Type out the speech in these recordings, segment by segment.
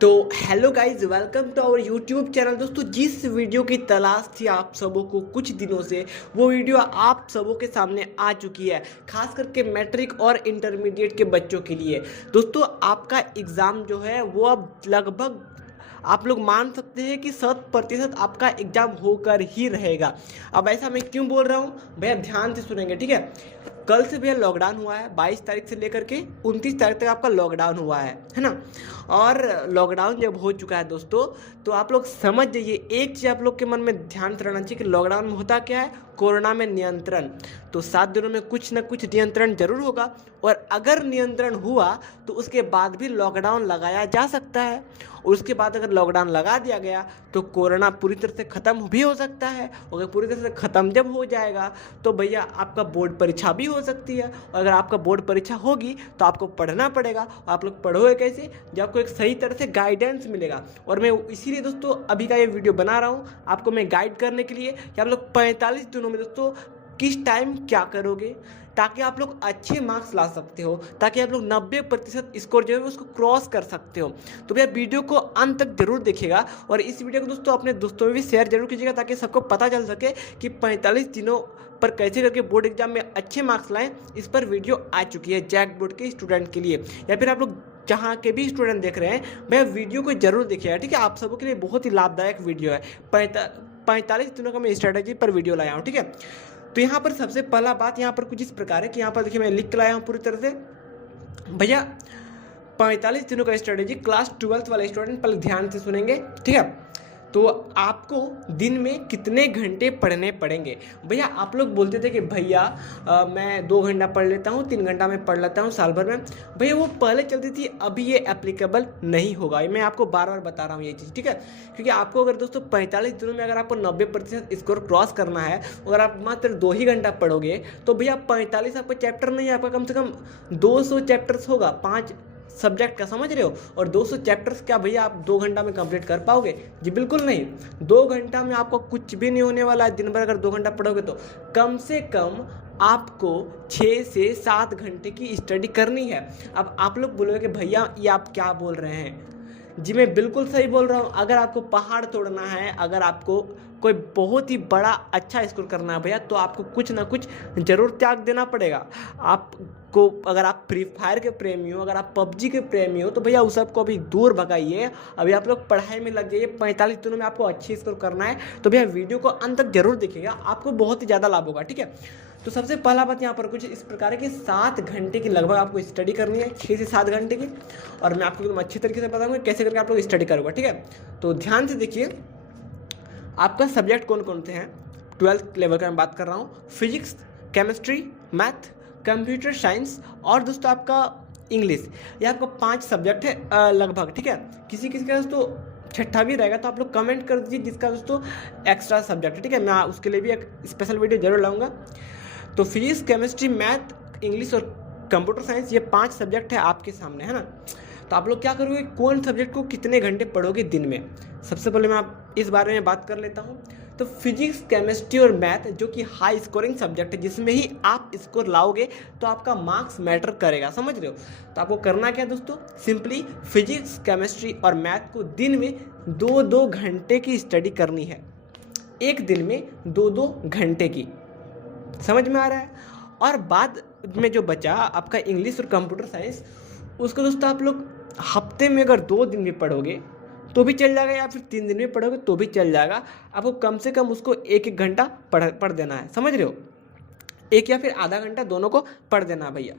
तो hello guys, welcome to our YouTube channel. दोस्तों, जिस वीडियो की तलाश थी आप सबों को कुछ दिनों से, वो वीडियो आप सबों के सामने आ चुकी है, खास करके मैट्रिक और इंटरमीडिएट के बच्चों के लिए। दोस्तों, आपका एग्ज़ाम जो है वो अब लगभग आप लोग मान सकते हैं कि 100% आपका एग्ज़ाम होकर ही रहेगा। अब ऐसा मैं क्यों बोल रहा हूँ भैया, ध्यान से सुनेंगे, ठीक है। कल से भैया लॉकडाउन हुआ है, 22 तारीख से लेकर के 29 तारीख तक आपका लॉकडाउन हुआ है ना। और लॉकडाउन जब हो चुका है दोस्तों, तो आप लोग समझ जाइए, एक चीज़ आप लोग के मन में ध्यान से रहना चाहिए कि लॉकडाउन में होता क्या है, कोरोना में नियंत्रण। तो 7 दिनों में कुछ ना कुछ नियंत्रण जरूर होगा, और अगर नियंत्रण हुआ तो उसके बाद भी लॉकडाउन लगाया जा सकता है। और उसके बाद अगर लॉकडाउन लगा दिया गया तो कोरोना पूरी तरह से ख़त्म भी हो सकता है। अगर पूरी तरह से ख़त्म जब हो जाएगा तो भैया आपका बोर्ड परीक्षा भी हो सकती है। और अगर आपका बोर्ड परीक्षा होगी तो आपको पढ़ना पड़ेगा। आप लोग पढ़ोगे कैसे, जब आपको एक सही तरह से गाइडेंस मिलेगा। और मैं इसीलिए दोस्तों अभी का ये वीडियो बना रहा हूँ, आपको मैं गाइड करने के लिए कि आप लोग 45 दिनों में दोस्तों किस टाइम क्या करोगे, ताकि आप लोग अच्छे मार्क्स ला सकते हो, ताकि आप लोग 90% स्कोर जो है उसको क्रॉस कर सकते हो। तो भैया वीडियो को अंत तक जरूर देखिएगा, और इस वीडियो को दोस्तों अपने दोस्तों में भी शेयर जरूर कीजिएगा, ताकि सबको पता चल सके कि 45 दिनों पर कैसे करके बोर्ड एग्जाम में अच्छे मार्क्स लाएं। इस पर वीडियो आ चुकी है जैक बोर्ड के स्टूडेंट के लिए, या फिर आप लोग जहाँ के भी स्टूडेंट देख रहे हैं, भैया वीडियो को जरूर देखिएगा, ठीक है। आप सबों के लिए बहुत ही लाभदायक वीडियो है। 45 दिनों का मैं स्ट्रेटेजी पर वीडियो लाया हूँ, ठीक है। तो यहाँ पर सबसे पहला बात यहाँ पर कुछ इस प्रकार है कि यहाँ पर देखिए मैं लिख के लाया हूँ पूरी तरह से भैया। 45 दिनों का स्ट्रेटेजी क्लास 12th वाले स्टूडेंट पहले ध्यान से सुनेंगे, ठीक है। तो आपको दिन में कितने घंटे पढ़ने पड़ेंगे। भैया आप लोग बोलते थे कि भैया मैं 2 घंटा पढ़ लेता हूँ, 3 घंटा में पढ़ लेता हूँ साल भर में। भैया वो पहले चलती थी, अभी ये एप्लीकेबल नहीं होगा। मैं आपको बार बार बता रहा हूँ ये चीज़, ठीक है। क्योंकि आपको अगर दोस्तों 45 दिनों में अगर आपको 90% स्कोर क्रॉस करना है, अगर आप मात्र 2 ही घंटा पढ़ोगे तो भैया 45 आपका चैप्टर नहीं है, आपका कम से कम 200 चैप्टर्स होगा 5 सब्जेक्ट का, समझ रहे हो। और 200 चैप्टर्स क्या भैया आप 2 घंटा में कंप्लीट कर पाओगे? जी बिल्कुल नहीं। 2 घंटा में आपको कुछ भी नहीं होने वाला है। दिन भर अगर 2 घंटा पढ़ोगे तो कम से कम आपको 6 से 7 घंटे की स्टडी करनी है। अब आप लोग बोलोगे कि भैया ये आप क्या बोल रहे हैं। जी मैं बिल्कुल सही बोल रहा हूँ। अगर आपको पहाड़ तोड़ना है, अगर आपको कोई बहुत ही बड़ा अच्छा स्कोर करना है भैया, तो आपको कुछ ना कुछ जरूर त्याग देना पड़ेगा। आपको अगर आप फ्री फायर के प्रेमी हो, अगर आप पबजी के प्रेमी हो, तो भैया उस सबको अभी दूर भगाइए। अभी आप लोग पढ़ाई में लग जाइए। 45 दिनों में आपको अच्छी स्कोर करना है, तो भैया वीडियो को अंत तक जरूर देखिएगा, आपको बहुत ही ज़्यादा लाभ होगा, ठीक है। तो सबसे पहला बात यहाँ पर कुछ इस प्रकार है कि 7 घंटे की लगभग आपको स्टडी करनी है, 6 से 7 घंटे की। और मैं आपको एकदम अच्छी तरीके से बताऊंगा कैसे करके आप लोग स्टडी करोगे, ठीक है। तो ध्यान से देखिए, आपका सब्जेक्ट कौन कौन से हैं। 12th लेवल का मैं बात कर रहा हूँ। Physics, chemistry, math, computer science और दोस्तों आपका इंग्लिश। ये आपका 5 सब्जेक्ट है लगभग, ठीक है। किसी किसी का दोस्तों छठा भी रहेगा, तो आप लोग कमेंट कर दीजिए जिसका दोस्तों एक्स्ट्रा सब्जेक्ट है, ठीक है। मैं उसके लिए भी एक स्पेशल वीडियो जरूर लाऊंगा। तो फिजिक्स, केमिस्ट्री, मैथ, इंग्लिश और कंप्यूटर साइंस, ये 5 सब्जेक्ट है आपके सामने, है ना। तो आप लोग क्या करोगे, कौन सब्जेक्ट को कितने घंटे पढ़ोगे दिन में। सबसे पहले मैं आप इस बारे में बात कर लेता हूँ। तो फिजिक्स, केमिस्ट्री और मैथ जो कि हाई स्कोरिंग सब्जेक्ट है, जिसमें ही आप स्कोर लाओगे तो आपका मार्क्स मैटर करेगा, समझ रहे हो। तो आपको करना क्या है दोस्तों, सिंपली फिजिक्स, केमिस्ट्री और मैथ को दिन में 2-2 घंटे की स्टडी करनी है। एक दिन में 2-2 घंटे की, समझ में आ रहा है। और बाद में जो बचा आपका इंग्लिश और कंप्यूटर साइंस, उसको दोस्तों आप लोग हफ्ते में अगर 2 दिन भी पढ़ोगे तो भी चल जाएगा, या फिर 3 दिन में पढ़ोगे तो भी चल जाएगा। आपको कम से कम उसको 1-1 घंटा पढ़ देना है, समझ रहे हो। 1 या फिर आधा घंटा दोनों को पढ़ देना है भैया।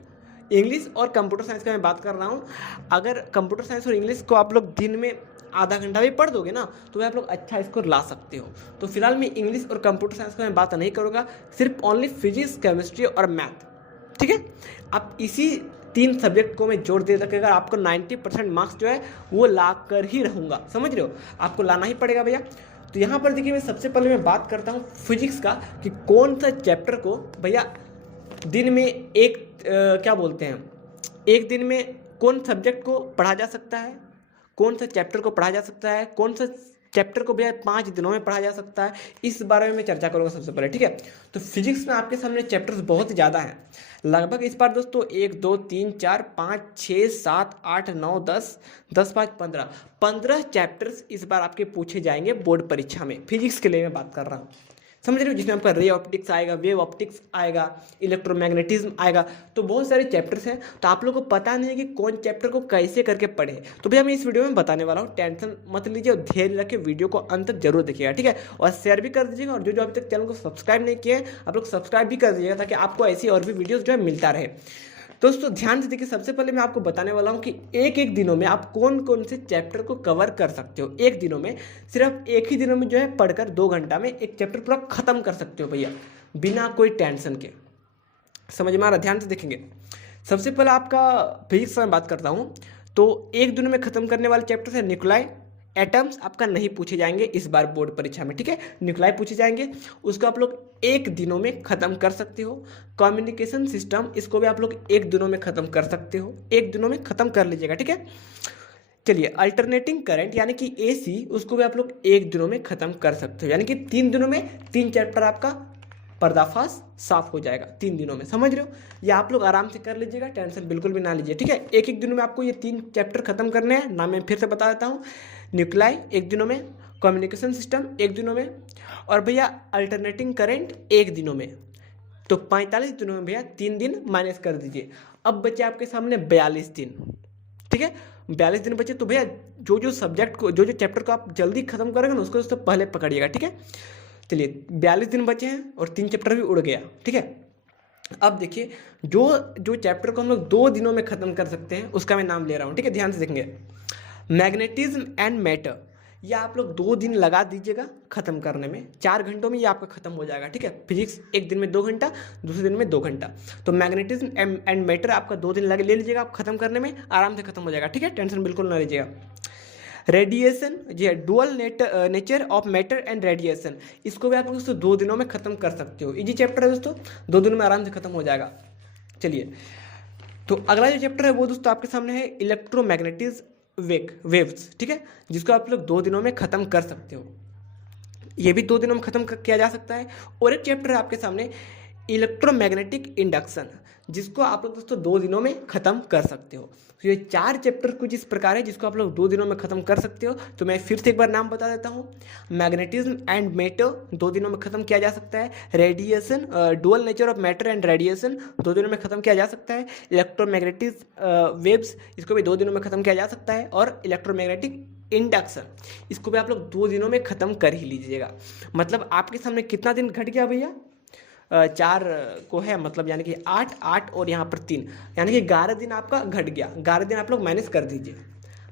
इंग्लिश और कंप्यूटर साइंस का मैं बात कर रहा हूँ। अगर कंप्यूटर साइंस और इंग्लिश को आप लोग दिन में आधा घंटा भी पढ़ दोगे ना, तो आप लोग अच्छा स्कोर ला सकते हो। तो फिलहाल मैं इंग्लिश और कंप्यूटर साइंस का मैं बात नहीं करूँगा, सिर्फ ओनली फिजिक्स, केमिस्ट्री और मैथ, ठीक है। आप इसी 3 सब्जेक्ट को मैं जोड़ दे तक अगर आपको 90% मार्क्स जो है वो ला कर ही रहूँगा, समझ रहे हो। आपको लाना ही पड़ेगा भैया। तो यहाँ पर देखिए, मैं सबसे पहले मैं बात करता हूँ फिजिक्स का, कि कौन सा चैप्टर को भैया दिन में क्या बोलते हैं, एक दिन में कौन सब्जेक्ट को पढ़ा जा सकता है, कौन सा चैप्टर को पढ़ा जा सकता है, कौन सा चैप्टर को भैया 5 दिनों में पढ़ा जा सकता है, इस बारे में मैं चर्चा करूँगा सबसे पहले, ठीक है। तो फिजिक्स में आपके सामने चैप्टर्स बहुत ज़्यादा हैं, लगभग इस बार दोस्तों 1 2 3 4 5 6 7 8 9 10 10 5 15 चैप्टर्स इस बार आपके पूछे जाएंगे बोर्ड परीक्षा में। फिजिक्स के लिए मैं बात कर रहा हूँ, समझ रहे हो, जिसमें आपका रे ऑप्टिक्स आएगा, वेव ऑप्टिक्स आएगा, इलेक्ट्रोमैग्नेटिज्म आएगा, तो बहुत सारे चैप्टर्स हैं। तो आप लोगों को पता नहीं है कि कौन चैप्टर को कैसे करके पढ़े, तो भैया मैं इस वीडियो में बताने वाला हूँ, टेंशन मत लीजिए और धैर्य रख के वीडियो को अंत तक जरूर देखिएगा, ठीक है। और शेयर भी कर दीजिएगा, और जो जो अभी तक चैनल को सब्सक्राइब नहीं किए आप लोग सब्सक्राइब भी कर दीजिएगा, ताकि आपको ऐसी और भी वीडियोज़ जो है मिलता रहे। दोस्तों ध्यान से देखिए, सबसे पहले मैं आपको बताने वाला हूं कि एक एक दिनों में आप कौन कौन से चैप्टर को कवर कर सकते हो। एक दिनों में, सिर्फ एक ही दिनों में जो है पढ़कर 2 घंटा में एक चैप्टर पूरा खत्म कर सकते हो भैया, बिना कोई टेंशन के। समझ में आ रहा, ध्यान से देखेंगे। सबसे पहले आपका फिजिक्स में बात करता हूँ, तो एक दिनों में खत्म करने वाले चैप्टर है न्यूक्लियाई। एटम्स आपका नहीं पूछे जाएंगे इस बार बोर्ड परीक्षा में, ठीक है, न्यूक्लियाई पूछे जाएंगे, उसको आप लोग एक दिनों में खत्म कर सकते हो। कम्युनिकेशन सिस्टम, इसको भी आप लोग एक दिनों में खत्म कर सकते हो, एक दिनों में खत्म कर लीजिएगा, ठीक है। चलिए, अल्टरनेटिंग करंट यानी कि एसी, उसको भी आप लोग एक दिनों में खत्म कर सकते हो, यानी कि 3 दिनों में 3 चैप्टर आपका पर्दाफाश साफ हो जाएगा 3 दिनों में, समझ रहे हो। या आप लोग आराम से कर लीजिएगा, टेंशन बिल्कुल भी ना लीजिए, ठीक है। एक एक दिनों में आपको ये 3 चैप्टर खत्म करने हैं। नाम मैं फिर से बता देता हूँ, न्यूक्लियाई एक दिनों में, कम्युनिकेशन सिस्टम एक दिनों में, और भैया अल्टरनेटिंग करंट एक दिनों में। तो 45 दिनों में भैया 3 दिन माइनस कर दीजिए। अब बचे आपके सामने 42 दिन, ठीक है, 42 दिन बचे। तो भैया जो जो सब्जेक्ट को, जो जो चैप्टर को आप जल्दी खत्म करेंगे ना, उसको दोस्तों पहले पकड़िएगा, ठीक है। चलिए, 42 दिन बचे हैं और 3 चैप्टर भी उड़ गया, ठीक है। अब देखिए, जो जो चैप्टर को हम लोग 2 दिनों में खत्म कर सकते हैं, उसका मैं नाम ले रहा हूँ, ठीक है, ध्यान से देखेंगे। मैग्नेटिज्म एंड मैटर, या आप लोग 2 दिन लगा दीजिएगा खत्म करने में, 4 घंटों में ये आपका खत्म हो जाएगा, ठीक है। फिजिक्स एक दिन में 2 घंटा, दूसरे दिन में 2 घंटा। तो मैग्नेटिज्म एंड मैटर आपका 2 दिन लगे ले लीजिएगा आप खत्म करने में, आराम से खत्म हो जाएगा, ठीक है, टेंशन बिल्कुल ना लीजिएगा। रेडिएशन, ये dual nature of matter and radiation, इसको भी आप लोग दोस्तों 2 दिनों में खत्म कर सकते हो। इजी चैप्टर है दोस्तों, 2 दिनों में आराम से खत्म हो जाएगा। चलिए, तो अगला जो चैप्टर है वो दोस्तों आपके सामने है इलेक्ट्रोमैग्नेटिज्म वेव्स, ठीक है, जिसको आप लोग 2 दिनों में खत्म कर सकते हो। ये भी 2 दिनों में खत्म किया जा सकता है। और एक चैप्टर है आपके सामने इलेक्ट्रोमैग्नेटिक इंडक्शन, जिसको आप लोग दोस्तों 2 दिनों में खत्म कर सकते हो। तो ये 4 चैप्टर कुछ इस प्रकार है जिसको आप लोग 2 दिनों में खत्म कर सकते हो। तो मैं फिर से एक बार नाम बता देता हूँ, मैग्नेटिज्म एंड मैटर 2 दिनों में खत्म किया जा सकता है। Radiation, dual nature of matter and radiation 2 दिनों में खत्म किया जा सकता है। इलेक्ट्रोमैग्नेटिक वेव्स, इसको भी 2 दिनों में खत्म किया जा सकता है। और इलेक्ट्रोमैग्नेटिक इंडक्शन, इसको भी आप लोग 2 दिनों में खत्म कर ही लीजिएगा। मतलब आपके सामने कितना दिन घट गया भैया, 4 को है, मतलब यानी कि 8 8 और यहाँ पर 3, यानी कि 11 दिन आपका घट गया। 11 दिन आप लोग माइनस कर दीजिए,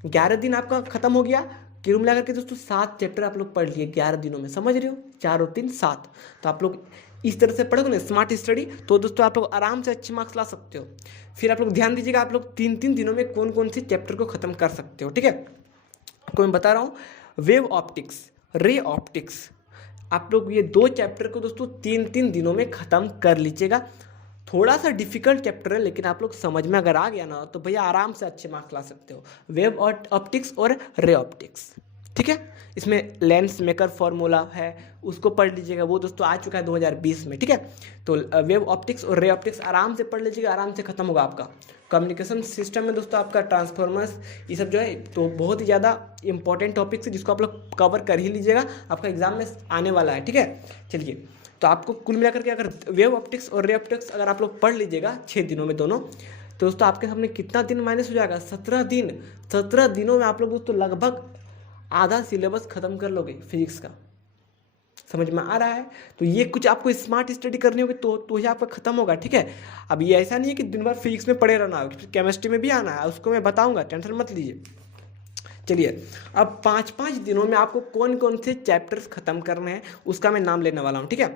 11 दिन आपका खत्म हो गया। क्यों मिला करके दोस्तों 7 चैप्टर आप लोग पढ़ लिए 11 दिनों में, समझ रहे हो, 4 और 3 7। तो आप लोग इस तरह से पढ़ोगे ना स्मार्ट स्टडी, तो दोस्तों आप लोग आराम से अच्छे मार्क्स ला सकते हो। फिर आप लोग ध्यान दीजिएगा, आप लोग 3 दिनों में कौन कौन से चैप्टर को खत्म कर सकते हो, ठीक है। आपको मैं बता रहा हूँ, वेव ऑप्टिक्स, रे ऑप्टिक्स, आप लोग ये 2 चैप्टर को दोस्तों 3 दिनों में खत्म कर लीजिएगा। थोड़ा सा डिफिकल्ट चैप्टर है, लेकिन आप लोग समझ में अगर आ गया ना, तो भैया आराम से अच्छे मार्क्स ला सकते हो। वेव ऑप्टिक्स और रे ऑप्टिक्स, ठीक है। इसमें लेंस मेकर फॉर्मूला है, उसको पढ़ लीजिएगा, वो दोस्तों आ चुका है 2020 में, ठीक है। तो वेव ऑप्टिक्स और रे ऑप्टिक्स आराम से पढ़ लीजिएगा, आराम से खत्म होगा आपका। कम्युनिकेशन सिस्टम में दोस्तों आपका ट्रांसफॉर्मर्स, ये सब जो है तो बहुत ही ज़्यादा इंपॉर्टेंट टॉपिक्स है, जिसको आप लोग कवर कर ही लीजिएगा, आपका एग्जाम में आने वाला है, ठीक है। चलिए, तो आपको कुल मिलाकर के अगर वेव ऑप्टिक्स और रे ऑप्टिक्स अगर आप लोग पढ़ लीजिएगा 6 दिनों में दोनों, तो दोस्तों आपके सामने कितना दिन माइनस हो जाएगा, 17 दिन। 17 दिनों में आप लोग दोस्तों लगभग आधा सिलेबस खत्म कर लोगे फिजिक्स का, समझ में आ रहा है। तो ये कुछ आपको स्मार्ट स्टडी करनी होगी, तो ही आपका खत्म होगा, ठीक है। अब ये ऐसा नहीं है कि दिन भर फिजिक्स में पढ़े रहना है, केमिस्ट्री में भी आना है, उसको मैं बताऊंगा, टेंशन मत लीजिए। चलिए, अब 5 दिनों में आपको कौन कौन से चैप्टर्स खत्म करने हैं, उसका मैं नाम लेने वाला हूँ, ठीक है।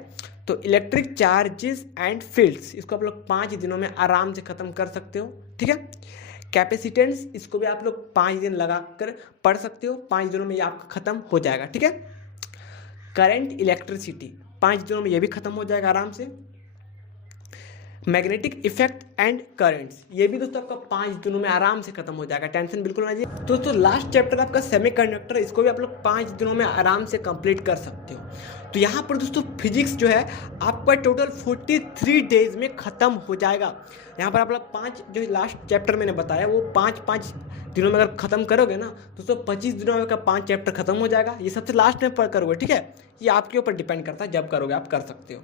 तो इलेक्ट्रिक चार्जेस एंड फील्ड्स, इसको आप लोग 5 दिनों में आराम से खत्म कर सकते हो, ठीक है। कैपेसिटेंस, इसको भी आप लोग 5 दिन लगा कर पढ़ सकते हो, 5 दिनों में ये आपका खत्म हो जाएगा, ठीक है। करंट इलेक्ट्रिसिटी 5 दिनों में ये भी खत्म हो जाएगा आराम से। मैग्नेटिक इफेक्ट एंड करंट्स, ये भी दोस्तों आपका 5 दिनों में आराम से खत्म हो जाएगा, टेंशन बिल्कुल ना लीजिए। तो दोस्तों लास्ट चैप्टर आपका सेमीकंडक्टर, इसको भी आप लोग 5 दिनों में आराम से कंप्लीट कर सकते हो। तो यहाँ पर दोस्तों फिजिक्स जो है आपका टोटल 43 डेज में ख़त्म हो जाएगा। यहाँ पर आप लोग 5 जो लास्ट चैप्टर मैंने बताया वो 5 दिनों में अगर ख़त्म करोगे ना दोस्तों 25 दिनों में का 5 चैप्टर खत्म हो जाएगा। ये सबसे लास्ट में पढ़ करोगे, ठीक है, ये आपके ऊपर डिपेंड करता है, जब करोगे आप कर सकते हो।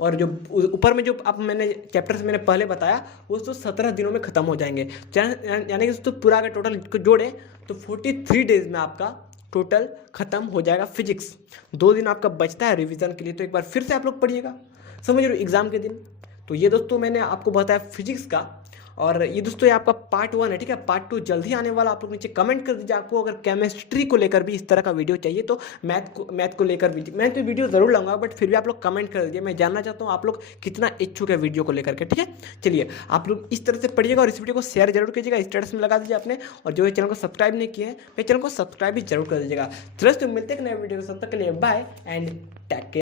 और जो ऊपर में जो आप मैंने चैप्टर्स मैंने पहले बताया वो तो 17 दिनों में ख़त्म हो जाएंगे, यानी कि दोस्तों पूरा अगर टोटल को जोड़े तो 43 डेज में आपका टोटल खत्म हो जाएगा फिजिक्स। 2 दिन आपका बचता है रिवीजन के लिए, तो एक बार फिर से आप लोग पढ़िएगा, समझ रहे हो, एग्जाम के दिन। तो ये दोस्तों मैंने आपको बताया फिजिक्स का, और ये दोस्तों ये आपका पार्ट 1 है, ठीक है। पार्ट 2 जल्द ही आने वाला, आप लोग नीचे कमेंट कर दीजिए। आपको अगर केमिस्ट्री को लेकर भी इस तरह का वीडियो चाहिए तो मैथ को लेकर भी मैं तो वीडियो ज़रूर लाऊंगा, बट फिर भी आप लोग कमेंट कर दीजिए। मैं जानना चाहता हूँ आप लोग कितना इच्छुक है वीडियो को लेकर के, ठीक है। चलिए आप लोग इस तरह से पढ़िएगा और इस वीडियो को शेयर जरूर कीजिएगा, स्टेटस में लगा दीजिए अपने, और जो चैनल को सब्सक्राइब नहीं किए हैं मेरे चैनल को सब्सक्राइब भी जरूर कर दीजिएगा। दोस्तों मिलते हैं नए वीडियो को, तब तक के लिए बाय एंड टेक केयर।